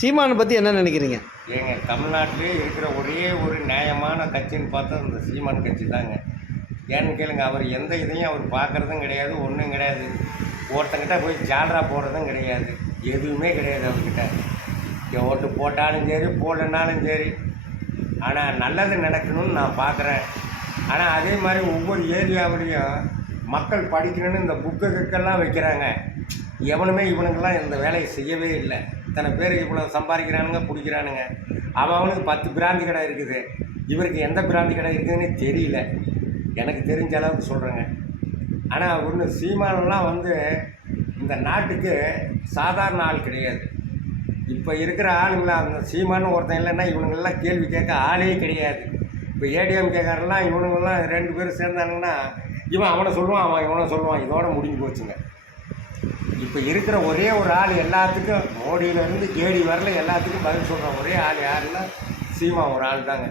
சீமானை பற்றி என்ன நினைக்கிறீங்க? ஏங்க தமிழ்நாட்டிலே இருக்கிற ஒரே ஒரு நியாயமான கட்சின்னு பார்த்தா இந்த சீமான் கட்சி தாங்க. ஏன்னு கேளுங்க அவர் எந்த இதையும் அவர் பார்க்குறதும் கிடையாது ஒன்றும் கிடையாது. ஒருத்தங்கிட்ட போய் ஜாலரா போடுறதும் கிடையாது எதுவுமே கிடையாது அவர்கிட்ட. ஓட்டு போட்டாலும் சரி போடலனாலும் சரி ஆனால் நல்லது நடக்கணும்னு நான் பார்க்குறேன். ஆனால் அதே மாதிரி ஒவ்வொரு ஏரியாவிலையும் மக்கள் படிக்கணும்னு இந்த புக்கு கிக்கெல்லாம் வைக்கிறாங்க. எவனுமே இவனுங்கெல்லாம் இந்த வேலையை செய்யவே இல்லை. இத்தனை பேர் இவ்வளோ சம்பாதிக்கிறானுங்க பிடிக்கிறானுங்க. அவன் அவனுக்கு பத்து பிராந்தி கடை இருக்குது. இவருக்கு எந்த பிராந்தி கடை இருக்குதுன்னு தெரியல. எனக்கு தெரிஞ்ச அளவுக்கு சொல்கிறேங்க ஆனால் ஒன்று சீமானெலாம் வந்து இந்த நாட்டுக்கு சாதாரண ஆள் கிடையாது. இப்போ இருக்கிற ஆளுங்களா அந்த சீமானு ஒருத்தன் இல்லைன்னா இவனுங்கெல்லாம் கேள்வி கேட்க ஆளே கிடையாது. இப்போ ஏடிஎம் கேட்கறலாம் இவனுங்கெல்லாம் ரெண்டு பேரும் சேர்ந்தானுங்கன்னா இவன் அவனை சொல்லுவான் அவன் இவனை சொல்லுவான். இதோட முடிஞ்சு போச்சுங்க. இப்போ இருக்கிற ஒரே ஒரு ஆள் எல்லாத்துக்கும் மோடியிலேருந்து கேடி வரல எல்லாத்துக்கும் பதில் சொல்கிற ஒரே ஆள் யாருன்னா சீமா ஒரு ஆள் தாங்க